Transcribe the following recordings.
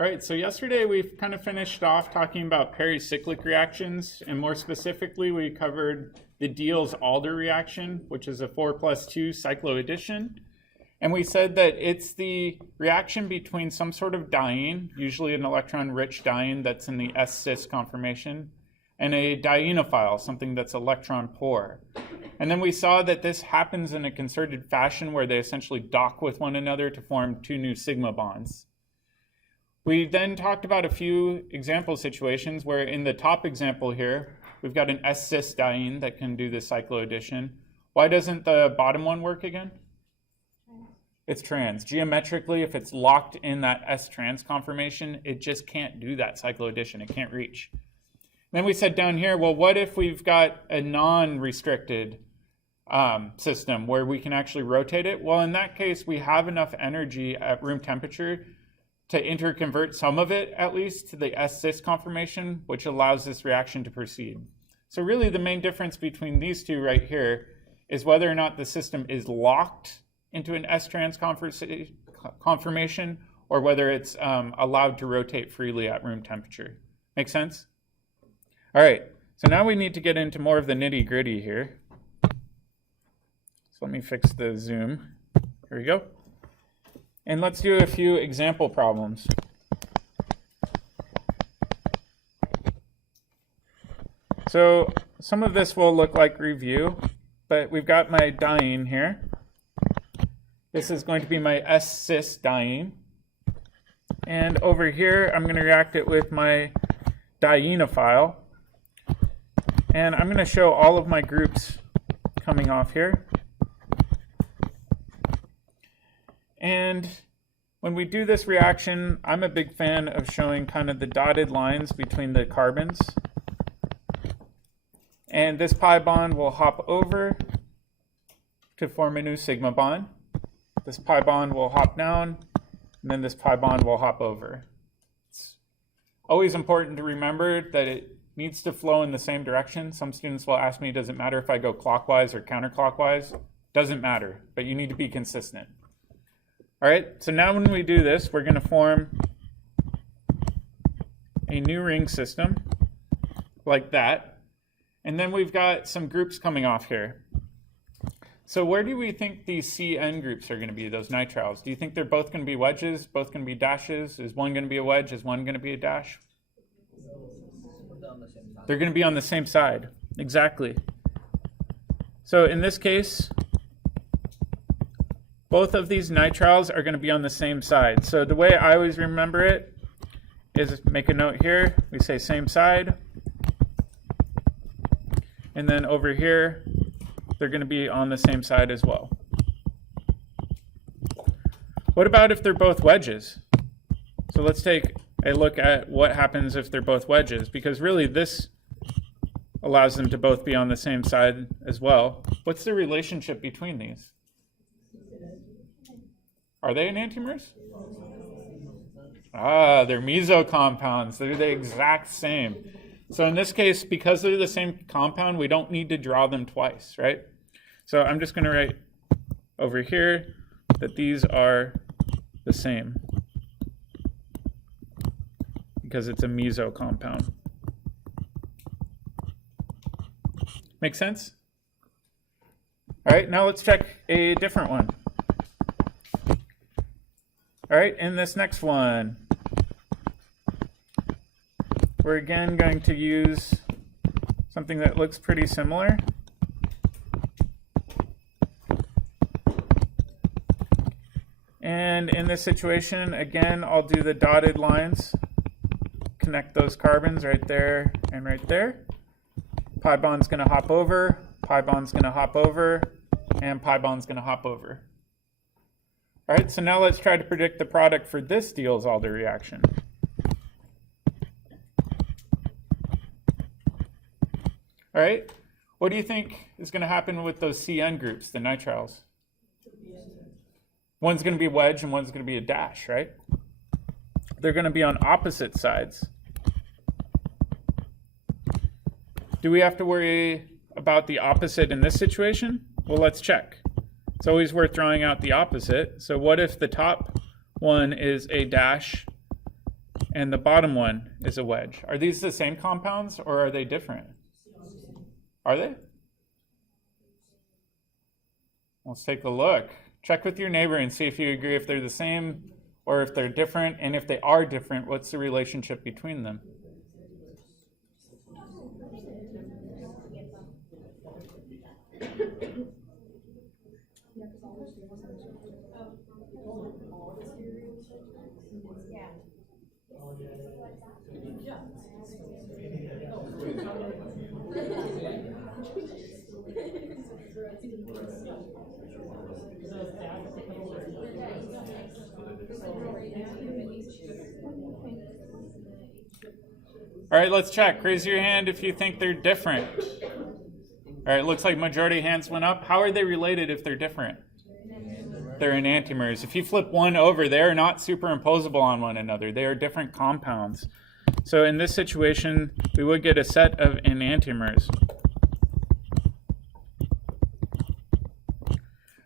All right, so yesterday we kind of finished off talking about pericyclic reactions, and more specifically, we covered the Diels Alder reaction, which is a 4+2 cycloaddition. And we said that it's the reaction between some sort of diene, usually an electron-rich diene that's in the S-cis conformation, and a dienophile, something that's electron poor. And then we saw that this happens in a concerted fashion where they essentially dock with one another to form two new sigma bonds. We then talked about a few example situations where in the top example here, we've got an S-cis diene that can do the cycloaddition. Why doesn't the bottom one work again? It's trans. Geometrically, if it's locked in that S-trans conformation, it just can't do that cycloaddition. It can't reach. Then we said down here, well, what if we've got a non-restricted system where we can actually rotate it? Well, in that case, we have enough energy at room temperature to interconvert some of it, at least, to the S-cis conformation, which allows this reaction to proceed. So really, the main difference between these two right here is whether or not the system is locked into an S-trans conformation or whether it's allowed to rotate freely at room temperature. Make sense? All right, so now we need to get into more of the nitty-gritty here. So let me fix the zoom. Here we go. And let's do a few example problems. So some of this will look like review, but we've got my diene here. This is going to be my S-cis diene. And over here, I'm going to react it with my dienophile. And I'm going to show all of my groups coming off here. And when we do this reaction, I'm a big fan of showing kind of the dotted lines between the carbons. And this pi bond will hop over to form a new sigma bond. This pi bond will hop down, and then this pi bond will hop over. It's always important to remember that it needs to flow in the same direction. Some students will ask me, does it matter if I go clockwise or counterclockwise? Doesn't matter, but you need to be consistent. All right, so now when we do this, we're going to form a new ring system like that. And then we've got some groups coming off here. So where do we think these CN groups are going to be, those nitriles? Do you think they're both going to be wedges, both going to be dashes? Is one going to be a wedge? Is one going to be a dash? They're going to be on the same side. Exactly. So in this case, both of these nitriles are going to be on the same side. So the way I always remember it is make a note here. We say same side. And then over here, they're going to be on the same side as well. What about if they're both wedges? So let's take a look at what happens if they're both wedges, because really this allows them to both be on the same side as well. What's the relationship between these? Are they enantiomers? Ah, they're meso compounds. They're the exact same. So in this case, because they're the same compound, we don't need to draw them twice, right? So I'm just going to write over here that these are the same because it's a meso compound. Make sense? All right, now let's check a different one. All right, in this next one, we're again going to use something that looks pretty similar. And in this situation, again, I'll do the dotted lines, connect those carbons right there and right there. Pi bond's going to hop over, pi bond's going to hop over, and pi bond's going to hop over. All right, so now let's try to predict the product for this Diels Alder reaction. All right, what do you think is going to happen with those CN groups, the nitriles? One's going to be a wedge and one's going to be a dash, right? They're going to be on opposite sides. Do we have to worry about the opposite in this situation? Well, let's check. It's always worth drawing out the opposite. So what if the top one is a dash and the bottom one is a wedge. Are these the same compounds or are they different? Are they? Let's take a look. Check with your neighbor and see if you agree if they're the same or if they're different, and if they are different, what's the relationship between them? All right, let's check. Raise your hand if you think they're different. All right, looks like majority hands went up. How are they related if they're different? They're enantiomers. If you flip one over, they are not superimposable on one another. They are different compounds. So in this situation, we would get a set of enantiomers.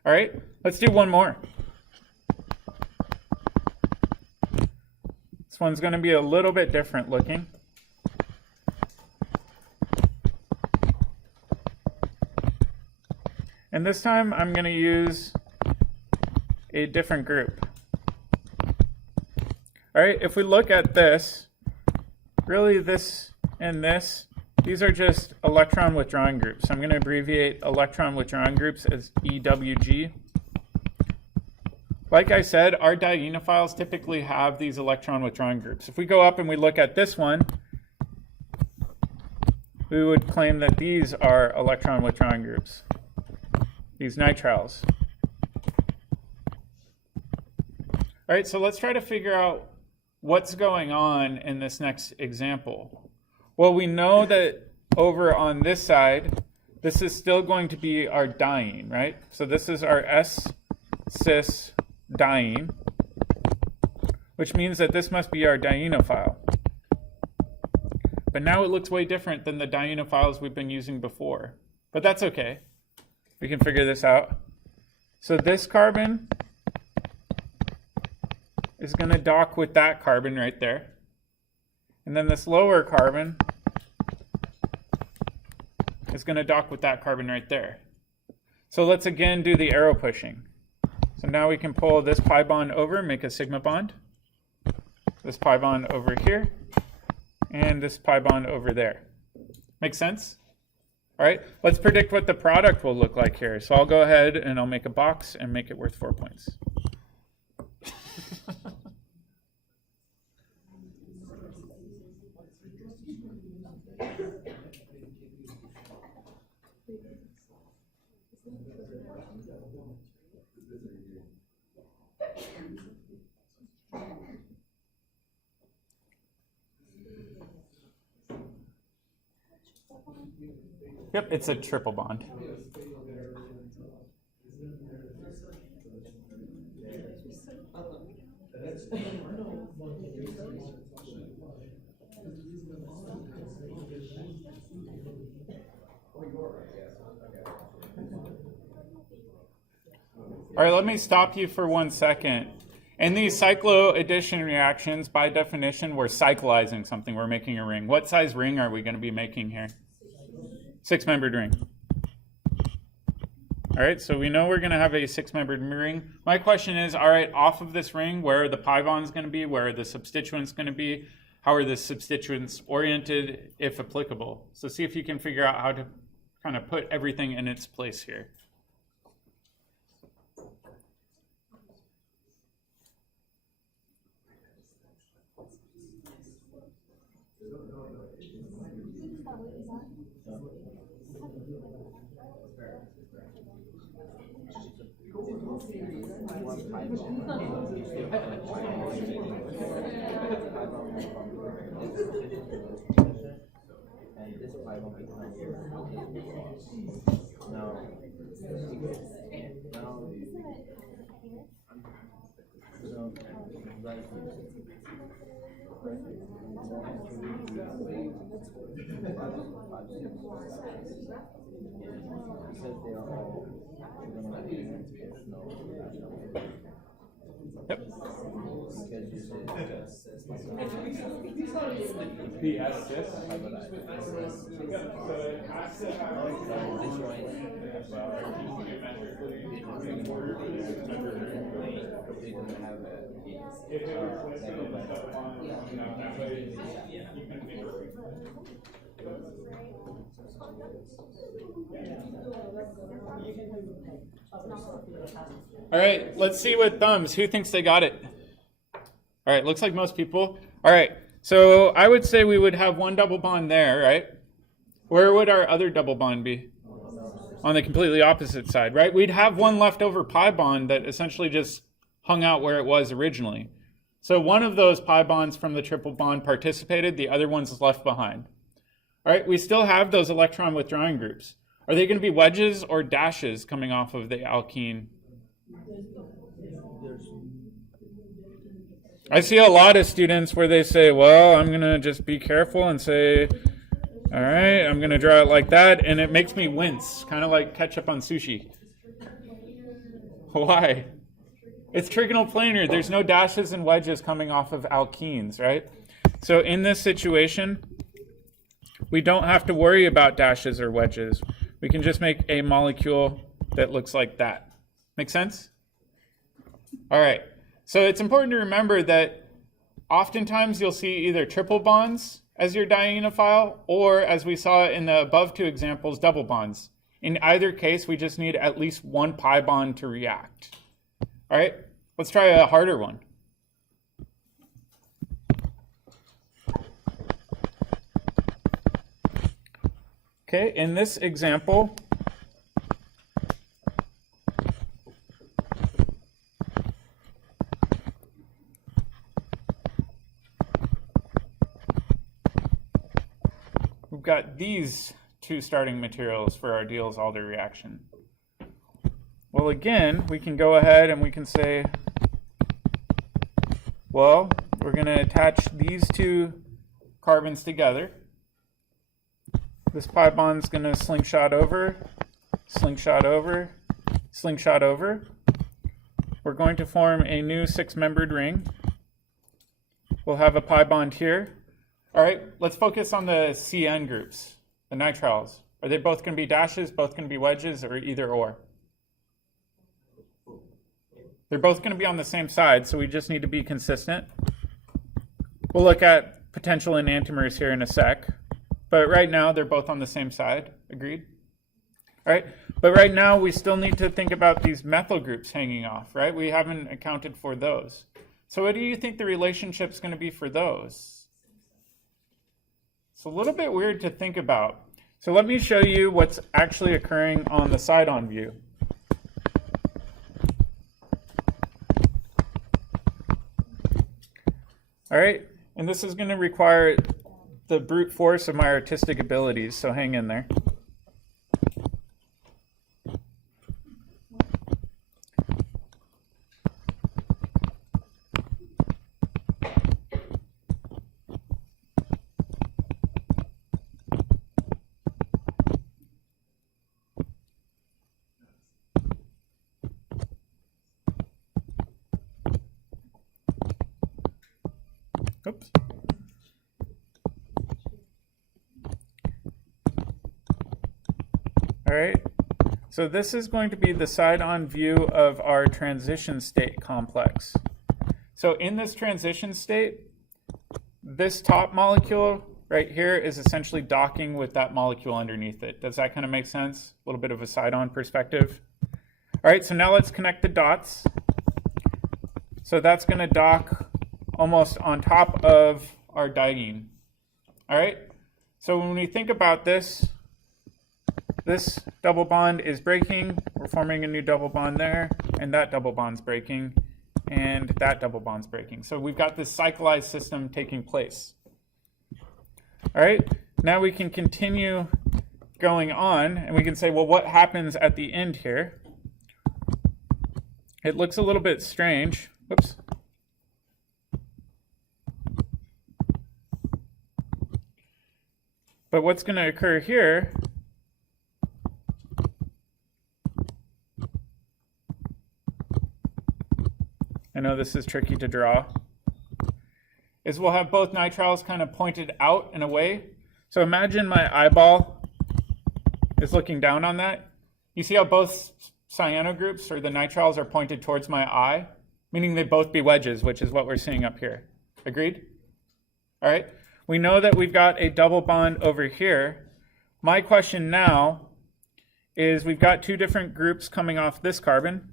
All right, let's do one more. This one's going to be a little bit different looking. And this time I'm going to use a different group. All right, if we look at this, really this and this, these are just electron withdrawing groups. I'm going to abbreviate electron withdrawing groups as EWG. Like I said, our dienophiles typically have these electron withdrawing groups. If we go up and we look at this one, we would claim that these are electron withdrawing groups, these nitriles. All right, so let's try to figure out what's going on in this next example. Well, we know that over on this side, this is still going to be our diene, right? So this is our S-cis diene, which means that this must be our dienophile. But now it looks way different than the dienophiles we've been using before. But that's okay. We can figure this out. So this carbon is going to dock with that carbon right there. And then this lower carbon is going to dock with that carbon right there. So let's again do the arrow pushing. So now we can pull this pi bond over, make a sigma bond. This pi bond over here, and this pi bond over there. Make sense? All right, let's predict what the product will look like here. So I'll go ahead and I'll make a box and make it worth 4 points. Yep, it's a triple bond. All right, let me stop you for 1 second. In these cycloaddition reactions, by definition, we're cyclizing something. We're making a ring. What size ring are we going to be making here? 6-membered ring. All right, so we know we're going to have a 6-membered ring. My question is, all right, off of this ring, where are the pi bonds going to be? Where are the substituents going to be? How are the substituents oriented, if applicable? So see if you can figure out how to kind of put everything in its place here. Yep. The S cis. All right, let's see with thumbs. Who thinks they got it? All right, looks like most people. All right, so I would say we would have one double bond there, right? Where would our other double bond be? On the completely opposite side, right? We'd have one leftover pi bond that essentially just hung out where it was originally. So one of those pi bonds from the triple bond participated, the other one's left behind. All right, we still have those electron withdrawing groups. Are they going to be wedges or dashes coming off of the alkene? I see a lot of students where they say, well, I'm going to just be careful and say, all right, I'm going to draw it like that, and it makes me wince, kind of like ketchup on sushi. Why? It's trigonal planar. There's no dashes and wedges coming off of alkenes, right? So in this situation, we don't have to worry about dashes or wedges. We can just make a molecule that looks like that. Make sense? All right. So it's important to remember that oftentimes you'll see either triple bonds as your dienophile, or as we saw in the above two examples, double bonds. In either case, we just need at least one pi bond to react. All right, let's try a harder one. Okay, in this example, we've got these two starting materials for our Diels Alder reaction. Well, again, we can go ahead and we can say, well, we're going to attach these two carbons together. This pi bond's going to slingshot over, slingshot over, slingshot over. We're going to form a new six-membered ring. We'll have a pi bond here. All right, let's focus on the CN groups, the nitriles. Are they both going to be dashes, both going to be wedges, or either or? They're both going to be on the same side, so we just need to be consistent. We'll look at potential enantiomers here in a sec. But right now, they're both on the same side. Agreed? All right. But right now, we still need to think about these methyl groups hanging off, right? We haven't accounted for those. So what do you think the relationship's going to be for those? It's a little bit weird to think about. So let me show you what's actually occurring on the side-on view. All right. And this is going to require the brute force of my artistic abilities, so hang in there. Oops. All right, so this is going to be the side-on view of our transition state complex. So in this transition state, this top molecule right here is essentially docking with that molecule underneath it. Does that kind of make sense? A little bit of a side-on perspective. All right, so now let's connect the dots. So that's going to dock almost on top of our diene. All right, so when we think about this, this double bond is breaking, we're forming a new double bond there, and that double bond's breaking, and that double bond's breaking. So we've got this cyclized system taking place. All right, now we can continue going on, and we can say, well, what happens at the end here? It looks a little bit strange. Whoops. But what's going to occur here know this is tricky to draw, is we'll have both nitriles kind of pointed out and away. So imagine my eyeball is looking down on that. You see how both cyano groups, or the nitriles, are pointed towards my eye, meaning they both be wedges, which is what we're seeing up here. Agreed? All right. We know that we've got a double bond over here. My question now is we've got two different groups coming off this carbon.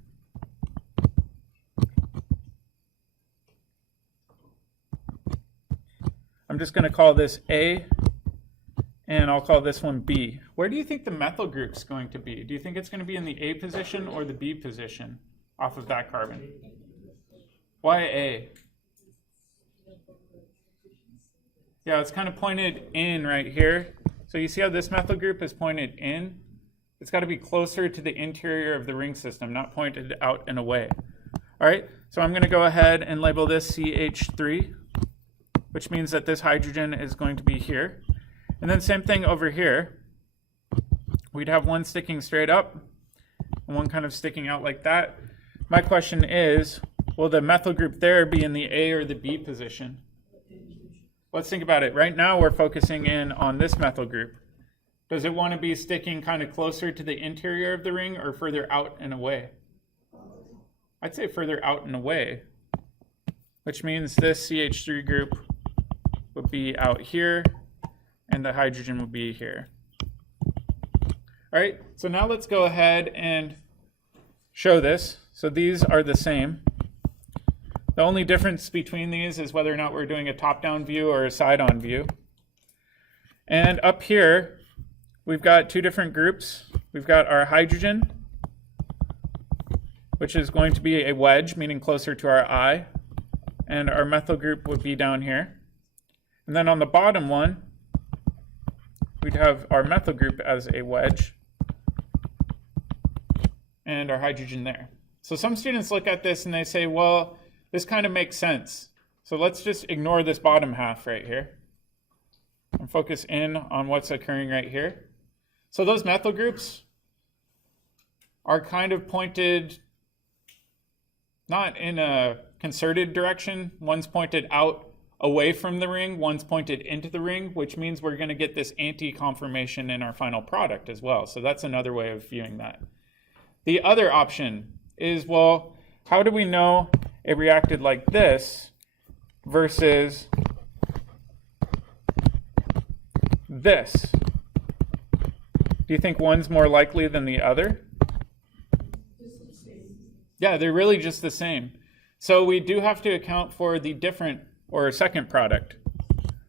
I'm just going to call this A, and I'll call this one B. Where do you think the methyl group's going to be? Do you think it's going to be in the A position or the B position off of that carbon? Why A? Yeah, it's kind of pointed in right here. So you see how this methyl group is pointed in? It's got to be closer to the interior of the ring system, not pointed out and away. All right, so I'm going to go ahead and label this CH3, which means that this hydrogen is going to be here. And then same thing over here. We'd have one sticking straight up and one kind of sticking out like that. My question is, will the methyl group there be in the A or the B position? Let's think about it. Right now we're focusing in on this methyl group. Does it want to be sticking kind of closer to the interior of the ring or further out and away? I'd say further out and away, which means this CH3 group would be out here and the hydrogen would be here. All right, so now let's go ahead and show this. So these are the same. The only difference between these is whether or not we're doing a top-down view or a side-on view. And up here, we've got two different groups. We've got our hydrogen, which is going to be a wedge, meaning closer to our eye. And our methyl group would be down here. And then on the bottom one, we'd have our methyl group as a wedge and our hydrogen there. So some students look at this and they say, well, this kind of makes sense. So let's just ignore this bottom half right here and focus in on what's occurring right here. So those methyl groups are kind of pointed not in a concerted direction. One's pointed out away from the ring, one's pointed into the ring, which means we're going to get this anti-conformation in our final product as well. So that's another way of viewing that. The other option is, well, how do we know it reacted like this versus this? Do you think one's more likely than the other? Yeah, they're really just the same. So we do have to account for the different or second product.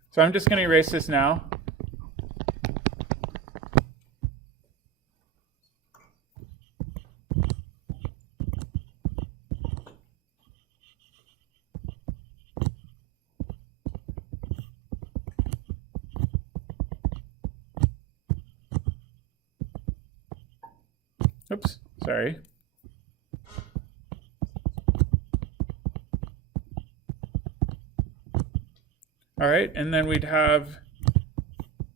So I'm just going to erase this now. Oops, sorry. All right, and then we'd have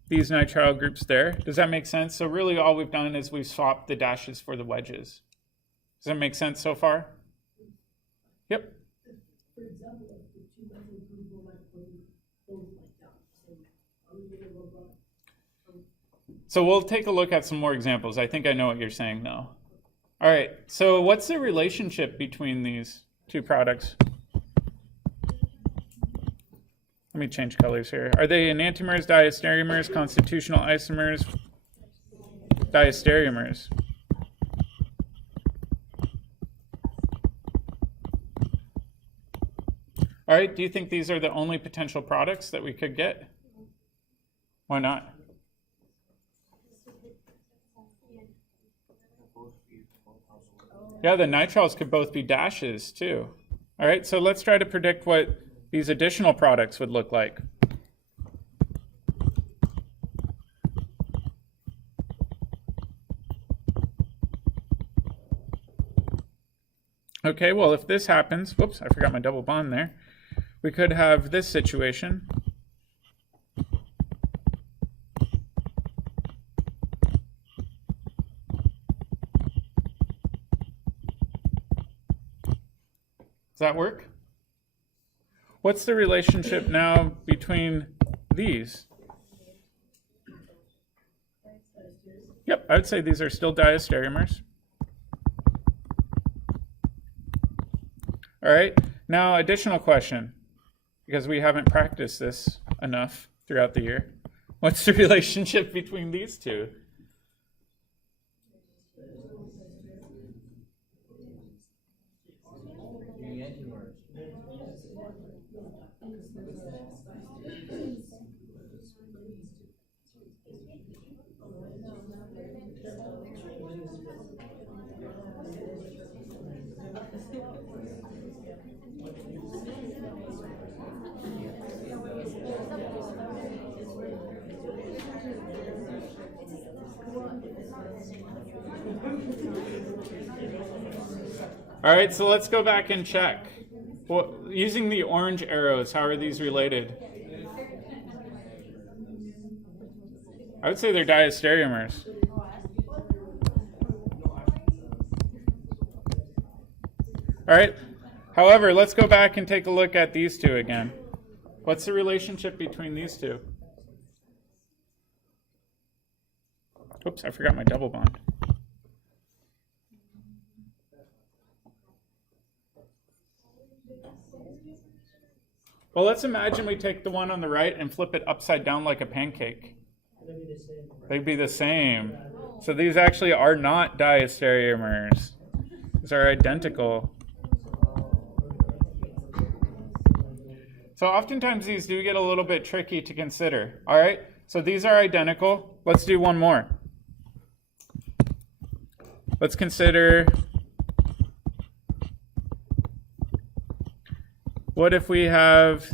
these nitrile groups there. Does that make sense? So really all we've done is we've swapped the dashes for the wedges. Does that make sense so far? Yep. For example, if the two methyl groups were like both like that, so are we going to look up? So we'll take a look at some more examples. I think I know what you're saying now. All right, so what's the relationship between these two products? Let me change colors here. Are they enantiomers, diastereomers, constitutional isomers, diastereomers? All right, do you think these are the only potential products that we could get? Why not? Yeah, the nitriles could both be dashes too. All right, so let's try to predict what these additional products would look like. Okay, well, if this happens, whoops, I forgot my double bond there. We could have this situation. Does that work? What's the relationship now between these? Yep, I would say these are still diastereomers. All right, now additional question, because we haven't practiced this enough throughout the year. What's the relationship between these two? All right, so let's go back and check. Well, using the orange arrows, how are these related? I would say they're diastereomers. All right, however, let's go back and take a look at these two again. What's the relationship between these two? Oops, I forgot my double bond. Well, let's imagine we take the one on the right and flip it upside down like a pancake. They'd be the same. So these actually are not diastereomers. These are identical. So oftentimes these do get a little bit tricky to consider. All right, so these are identical. Let's do one more. Let's consider, what if we have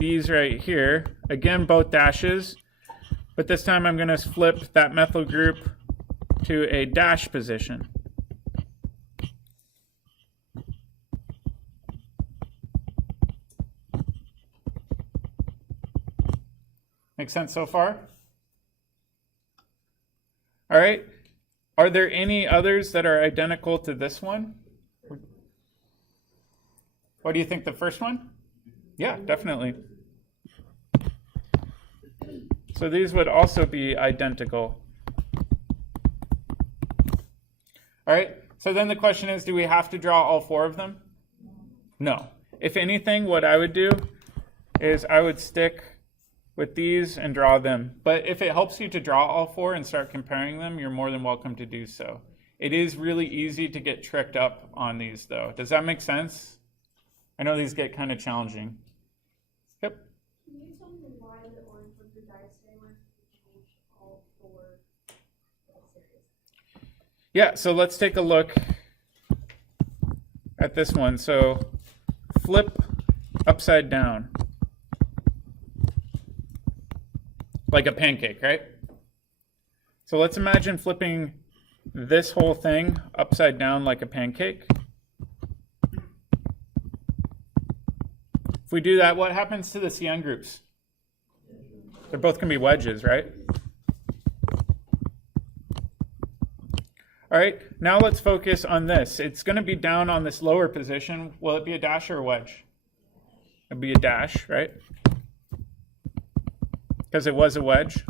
these right here? Again, both dashes, but this time I'm going to flip that methyl group to a dash position. Make sense so far? All right. Are there any others that are identical to this one? What do you think, the first one? Yeah, definitely. So these would also be identical. All right, so then the question is, do we have to draw all four of them? No. If anything, what I would do is I would stick with these and draw them. But if it helps you to draw all four and start comparing them, you're more than welcome to do so. It is really easy to get tricked up on these, though. Does that make sense? I know these get kind of challenging. Yep. Can you tell me why the orange ones are diastereomers if you change all four series? Yeah, so let's take a look at this one. So flip upside down. Like a pancake, right? So let's imagine flipping this whole thing upside down like a pancake. If we do that, what happens to the CN groups? They're both going to be wedges, right? All right, now let's focus on this. It's going to be down on this lower position. Will it be a dash or a wedge? It'll be a dash, right? Because it was a wedge.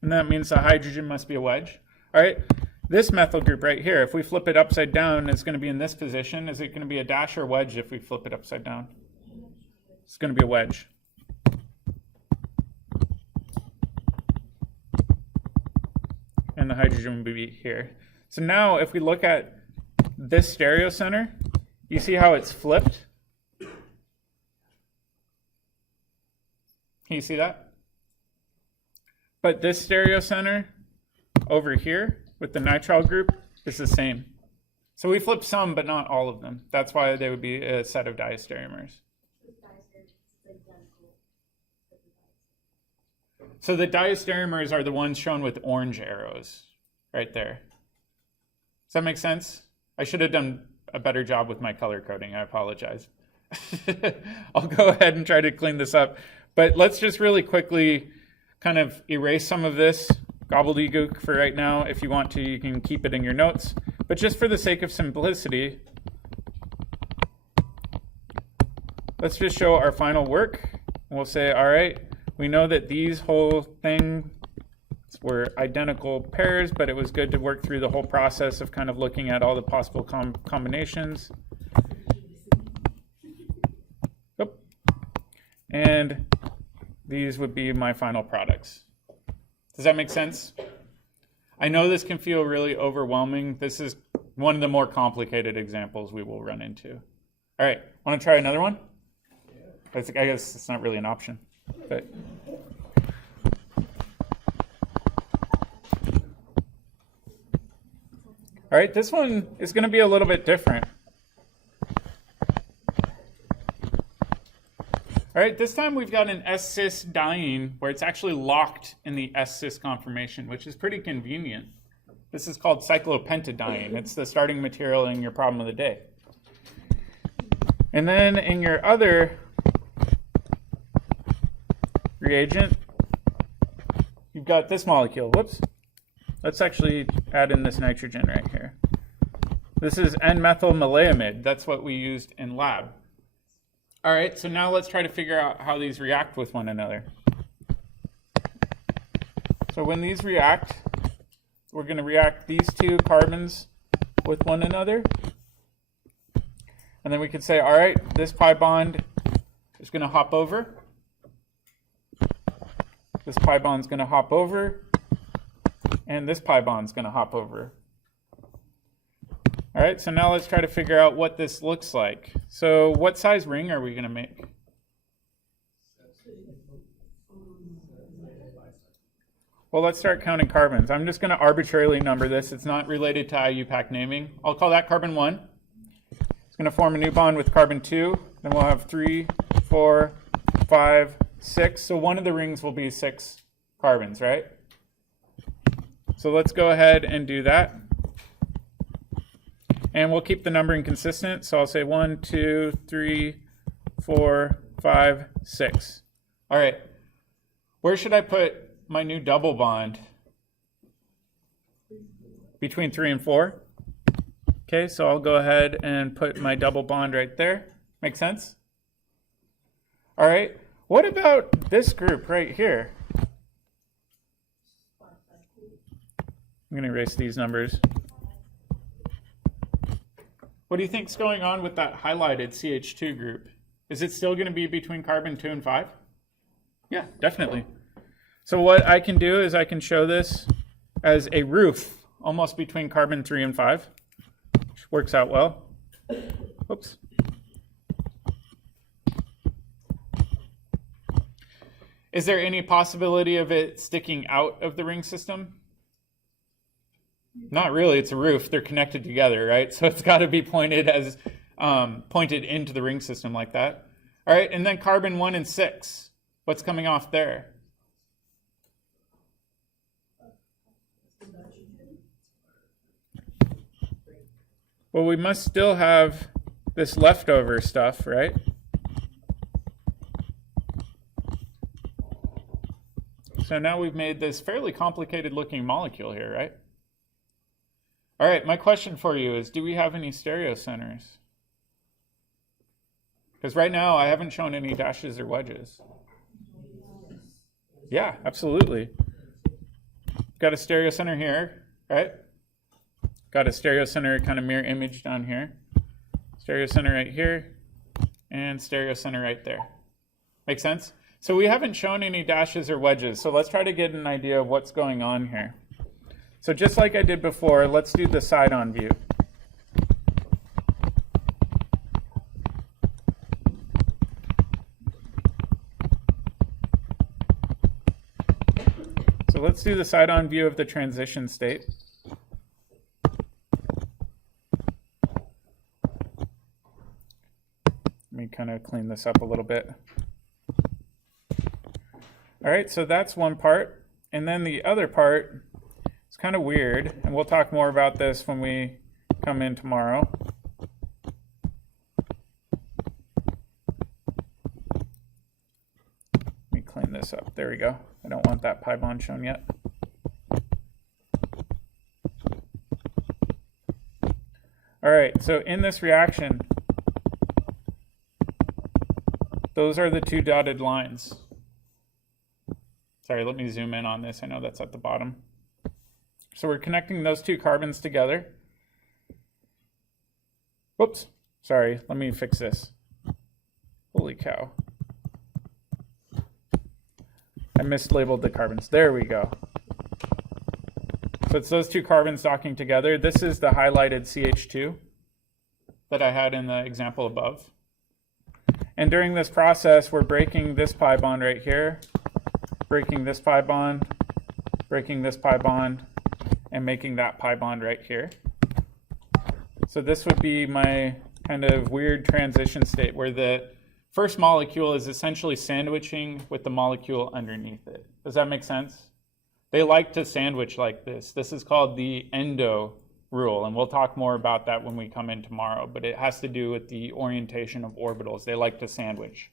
And that means the hydrogen must be a wedge. All right, this methyl group right here, if we flip it upside down, it's going to be in this position. Is it going to be a dash or a wedge if we flip it upside down? It's going to be a wedge. And the hydrogen will be here. So now if we look at this stereocenter, you see how it's flipped? Can you see that? But this stereocenter over here with the nitrile group is the same. So we flip some, but not all of them. That's why they would be a set of diastereomers. So the diastereomers are the ones shown with orange arrows right there. Does that make sense? I should have done a better job with my color coding. I apologize. I'll go ahead and try to clean this up. But let's just really quickly kind of erase some of this gobbledygook for right now. If you want to, you can keep it in your notes. But just for the sake of simplicity, let's just show our final work. We'll say, all right, we know that these whole thing were identical pairs, but it was good to work through the whole process of kind of looking at all the possible combinations. Yep. And these would be my final products. Does that make sense? I know this can feel really overwhelming. This is one of the more complicated examples we will run into. All right, want to try another one? I guess it's not really an option, but. All right, this one is going to be a little bit different. All right, this time we've got an S-cis diene where it's actually locked in the S-cis conformation, which is pretty convenient. This is called cyclopentadiene. It's the starting material in your problem of the day. And then in your other reagent, you've got this molecule. Whoops. Let's actually add in this nitrogen right here. This is N-methylmaleimide. That's what we used in lab. All right, so now let's try to figure out how these react with one another. So when these react, we're going to react these two carbons with one another. And then we could say, all right, this pi bond is going to hop over. This pi bond's going to hop over. And this pi bond's going to hop over. All right, so now let's try to figure out what this looks like. So what size ring are we going to make? Well, let's start counting carbons. I'm just going to arbitrarily number this. It's not related to IUPAC naming. I'll call that carbon 1. It's going to form a new bond with carbon 2. Then we'll have 3, 4, 5, 6. So one of the rings will be 6 carbons, right? So let's go ahead and do that. And we'll keep the numbering consistent. So I'll say 1, 2, 3, 4, 5, 6. All right. Where should I put my new double bond? Between 3 and 4. Okay, so I'll go ahead and put my double bond right there. Make sense? All right. What about this group right here? I'm going to erase these numbers. What do you think's going on with that highlighted CH2 group? Is it still going to be between carbon 2 and 5? Yeah, definitely. So what I can do is I can show this as a roof almost between carbon 3 and 5, which works out well. Oops. Is there any possibility of it sticking out of the ring system? Not really. It's a roof. They're connected together, right? So it's got to be pointed as pointed into the ring system like that. All right, and then carbon 1 and 6. What's coming off there? Well, we must still have this leftover stuff, right? So now we've made this fairly complicated looking molecule here, right? All right, my question for you is, do we have any stereocenters? Because right now I haven't shown any dashes or wedges. Yeah, absolutely. Got a stereocenter here, right? Got a stereocenter kind of mirror image down here. Stereocenter right here, and stereocenter right there. Make sense? So we haven't shown any dashes or wedges, so let's try to get an idea of what's going on here. So just like I did before, let's do the side-on view. So let's do the side-on view of the transition state. Let me kind of clean this up a little bit. All right, so that's one part. And then the other part, it's kind of weird, and we'll talk more about this when we come in tomorrow. Let me clean this up. There we go. I don't want that pi bond shown yet. All right, so in this reaction, those are the two dotted lines. Sorry, let me zoom in on this. I know that's at the bottom. So we're connecting those two carbons together. Whoops, sorry, let me fix this. Holy cow. I mislabeled the carbons. There we go. So it's those two carbons docking together. This is the highlighted CH2 that I had in the example above. And during this process, we're breaking this pi bond right here, breaking this pi bond, breaking this pi bond, and making that pi bond right here. So this would be my kind of weird transition state where the first molecule is essentially sandwiching with the molecule underneath it. Does that make sense? They like to sandwich like this. This is called the Endo Rule, and we'll talk more about that when we come in tomorrow, but it has to do with the orientation of orbitals. They like to sandwich.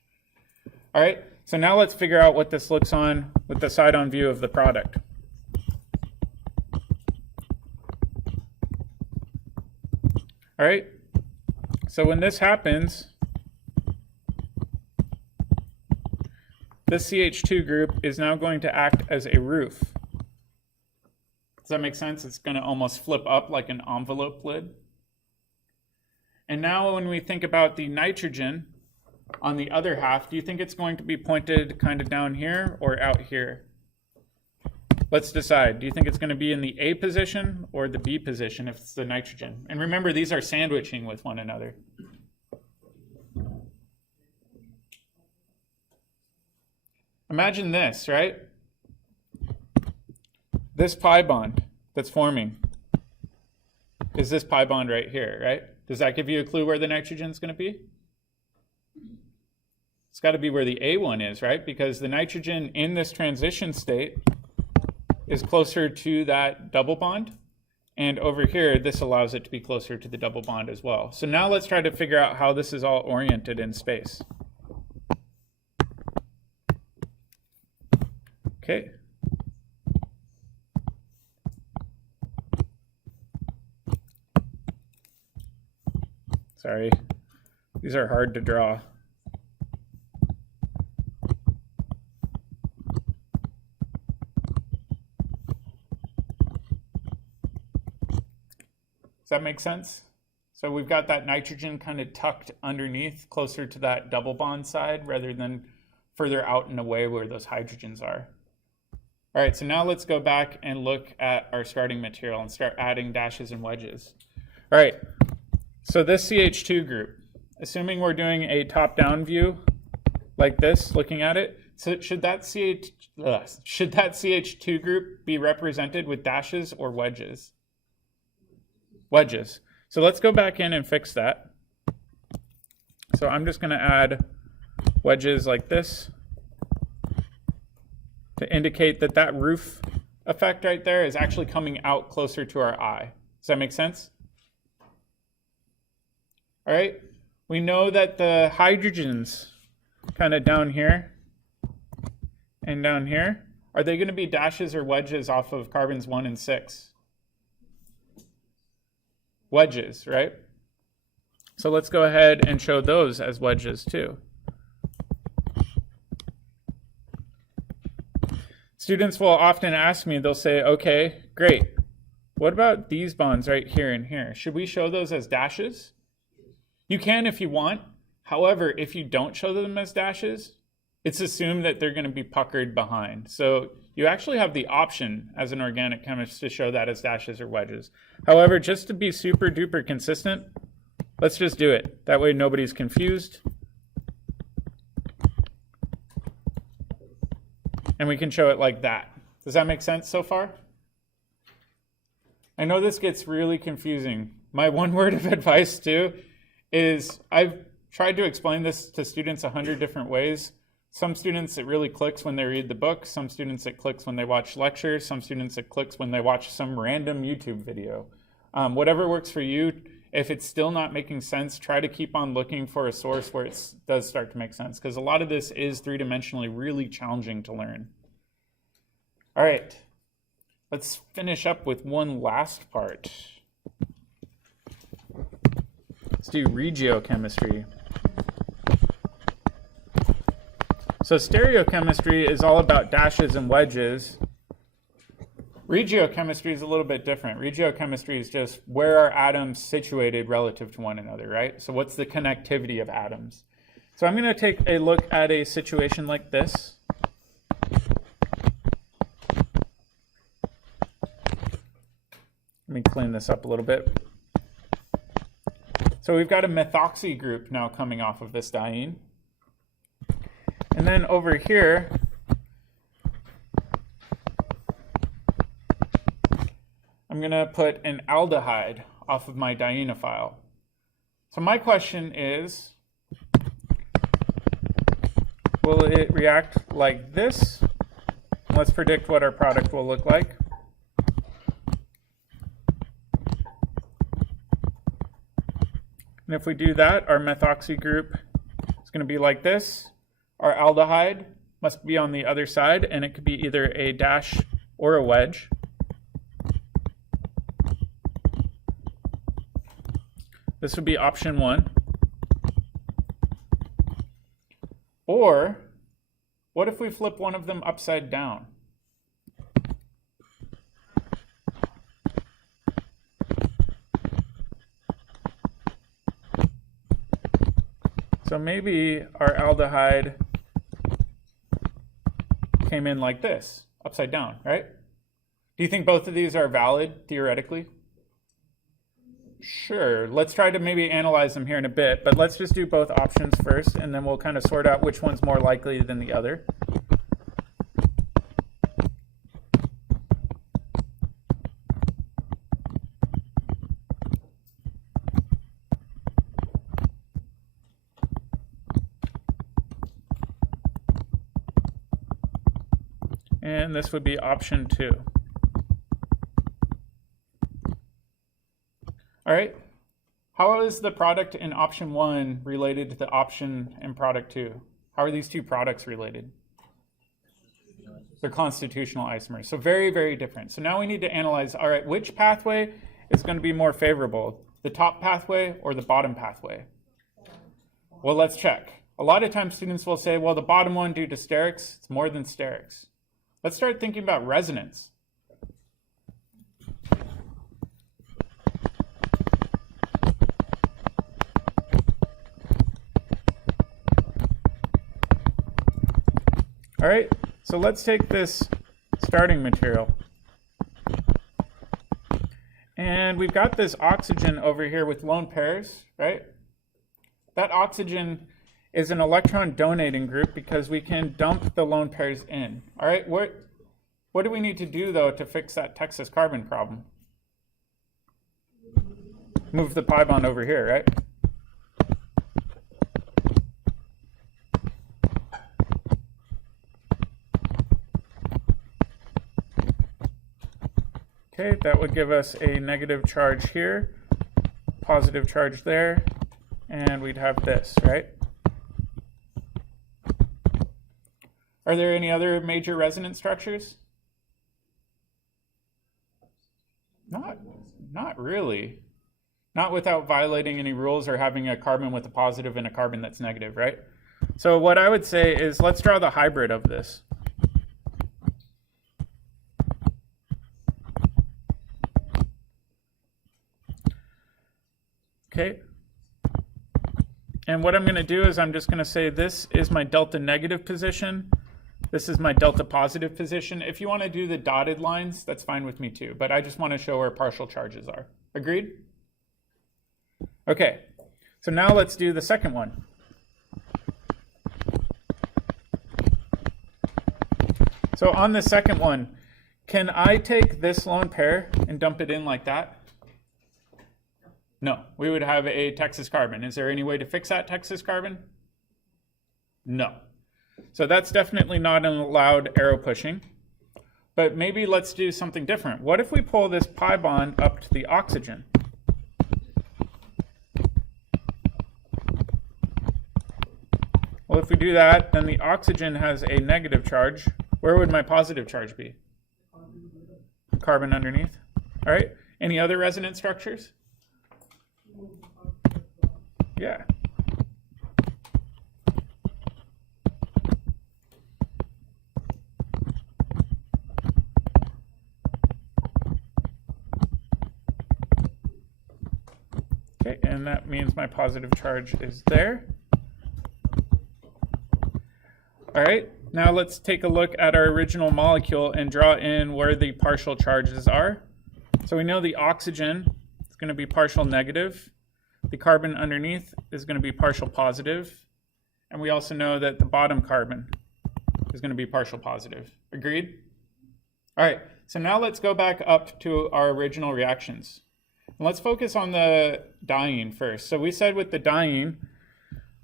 All right, so now let's figure out what this looks on with the side-on view of the product. All right, so when this happens, this CH2 group is now going to act as a roof. Does that make sense? It's going to almost flip up like an envelope lid. And now when we think about the nitrogen on the other half, do you think it's going to be pointed kind of down here or out here? Let's decide. Do you think it's going to be in the A position or the B position if it's the nitrogen? And remember, these are sandwiching with one another. Imagine this, right? This pi bond that's forming is this pi bond right here, right? Does that give you a clue where the nitrogen is going to be? It's got to be where the A one is, right? Because the nitrogen in this transition state is closer to that double bond. And over here, this allows it to be closer to the double bond as well. So now let's try to figure out how this is all oriented in space. Okay. Sorry, these are hard to draw. Does that make sense? So we've got that nitrogen kind of tucked underneath, closer to that double bond side, rather than further out and away where those hydrogens are. All right, so now let's go back and look at our starting material and start adding dashes and wedges. All right, so this CH2 group, assuming we're doing a top-down view like this, looking at it, so should that CH2 group be represented with dashes or wedges? Wedges. So let's go back in and fix that. So I'm just going to add wedges like this to indicate that that roof effect right there is actually coming out closer to our eye. Does that make sense? All right, we know that the hydrogens kind of down here and down here, are they going to be dashes or wedges off of carbons 1 and 6? Wedges, right? So let's go ahead and show those as wedges too. Students will often ask me, they'll say, okay, great. What about these bonds right here and here? Should we show those as dashes? You can if you want. However, if you don't show them as dashes, it's assumed that they're going to be puckered behind. So you actually have the option as an organic chemist to show that as dashes or wedges. However, just to be super duper consistent, let's just do it. That way nobody's confused. And we can show it like that. Does that make sense so far? I know this gets really confusing. My one word of advice too is I've tried to explain this to students 100 different ways. Some students it really clicks when they read the book. Some students it clicks when they watch lectures. Some students it clicks when they watch some random YouTube video. Whatever works for you. If it's still not making sense, try to keep on looking for a source where it does start to make sense, because a lot of this is three-dimensionally really challenging to learn. All right, let's finish up with one last part. Let's do regiochemistry. So stereochemistry is all about dashes and wedges. Regiochemistry is a little bit different. Regiochemistry is just where are atoms situated relative to one another, right? So what's the connectivity of atoms? So I'm going to take a look at a situation like this. Let me clean this up a little bit. So we've got a methoxy group now coming off of this diene. And then over here, I'm going to put an aldehyde off of my dienophile. So my question is, will it react like this? Let's predict what our product will look like. And if we do that, our methoxy group is going to be like this. Our aldehyde must be on the other side, and it could be either a dash or a wedge. This would be option 1. Or, what if we flip one of them upside down? So maybe our aldehyde came in like this, upside down, right? Do you think both of these are valid, theoretically? Sure. Let's try to maybe analyze them here in a bit, but let's just do both options first, and then we'll kind of sort out which one's more likely than the other. And this would be option 2. All right. How is the product in option 1 related to the option in product 2? How are these two products related? They're constitutional isomers. So very, very different. So now we need to analyze, all right, which pathway is going to be more favorable? The top pathway or the bottom pathway? Well, let's check. A lot of times students will say, well, the bottom one due to sterics, it's more than sterics. Let's start thinking about resonance. All right, so let's take this starting material. And we've got this oxygen over here with lone pairs, right? That oxygen is an electron donating group because we can dump the lone pairs in. All right, what do we need to do, though, to fix that Texas carbon problem? Move the pi bond over here, right? Okay, that would give us a negative charge here, positive charge there, and we'd have this, right? Are there any other major resonance structures? Not really. Not without violating any rules or having a carbon with a positive and a carbon that's negative, right? So what I would say is let's draw the hybrid of this. Okay. And what I'm going to do is I'm just going to say this is my delta negative position. This is my delta positive position. If you want to do the dotted lines, that's fine with me too. But I just want to show where partial charges are. Agreed? Okay. So now let's do the second one. So on the second one, can I take this lone pair and dump it in like that? No. We would have a Texas carbon. Is there any way to fix that Texas carbon? No. So that's definitely not an allowed arrow pushing. But maybe let's do something different. What if we pull this pi bond up to the oxygen? Well, if we do that, then the oxygen has a negative charge. Where would my positive charge be? Carbon underneath. All right. Any other resonance structures? Yeah. and that means my positive charge is there. All right, now let's take a look at our original molecule and draw in where the partial charges are. So we know the oxygen is going to be partial negative. The carbon underneath is going to be partial positive. And we also know that the bottom carbon is going to be partial positive. Agreed? All right, so now let's go back up to our original reactions. And let's focus on the diene first. So we said with the diene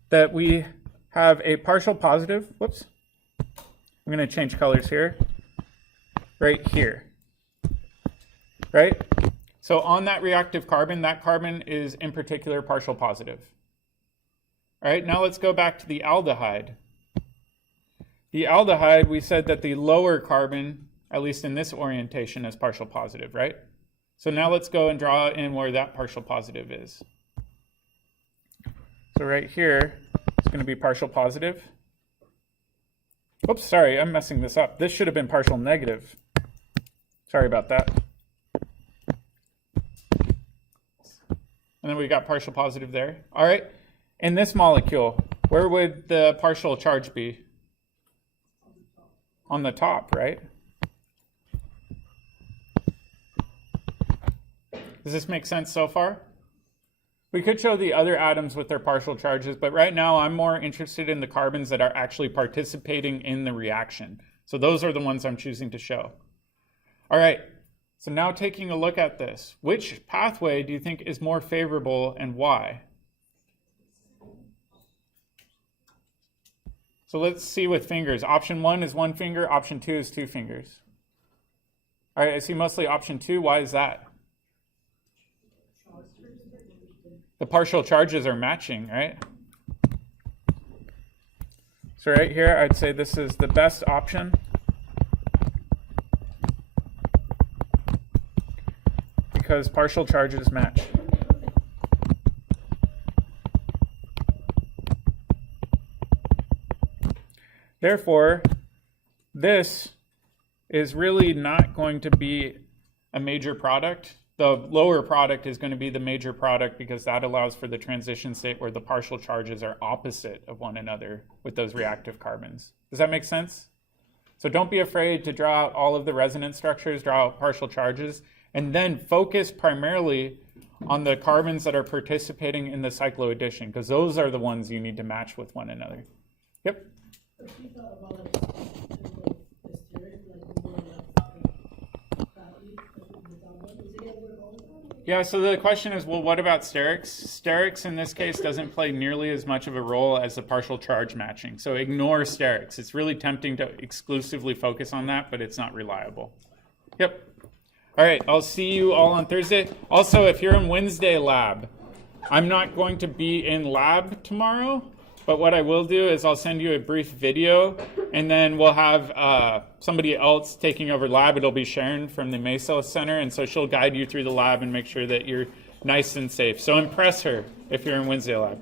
that we have a partial positive, whoops, I'm going to change colors here, right here, right? So on that reactive carbon, that carbon is in particular partial positive. All right, now let's go back to the aldehyde. The aldehyde, we said that the lower carbon, at least in this orientation, is partial positive, right? So now let's go and draw in where that partial positive is. So right here, it's going to be partial positive. Oops, sorry, I'm messing this up. This should have been partial negative. Sorry about that. And then we got partial positive there. All right, in this molecule, where would the partial charge be? On the top, right? Does this make sense so far? We could show the other atoms with their partial charges, but right now I'm more interested in the carbons that are actually participating in the reaction. So those are the ones I'm choosing to show. All right, so now taking a look at this, which pathway do you think is more favorable and why? So let's see with fingers. Option 1 is 1 finger, option 2 is 2 fingers. All right, I see mostly option 2. Why is that? The partial charges are matching, right? So right here, I'd say this is the best option. Because partial charges match. Therefore, this is really not going to be a major product. The lower product is going to be the major product because that allows for the transition state where the partial charges are opposite of one another with those reactive carbons. Does that make sense? So don't be afraid to draw out all of the resonance structures, draw out partial charges, and then focus primarily on the carbons that are participating in the cycloaddition because those are the ones you need to match with one another. Yep? Yeah, so the question is, well, what about sterics? Sterics in this case doesn't play nearly as much of a role as the partial charge matching. So ignore sterics. It's really tempting to exclusively focus on that, but it's not reliable. Yep. All right, I'll see you all on Thursday. Also, if you're in Wednesday lab, I'm not going to be in lab tomorrow, but what I will do is I'll send you a brief video, and then we'll have somebody else taking over lab. It'll be Sharon from the Mesa Center, and so she'll guide you through the lab and make sure that you're nice and safe. So impress her if you're in Wednesday lab.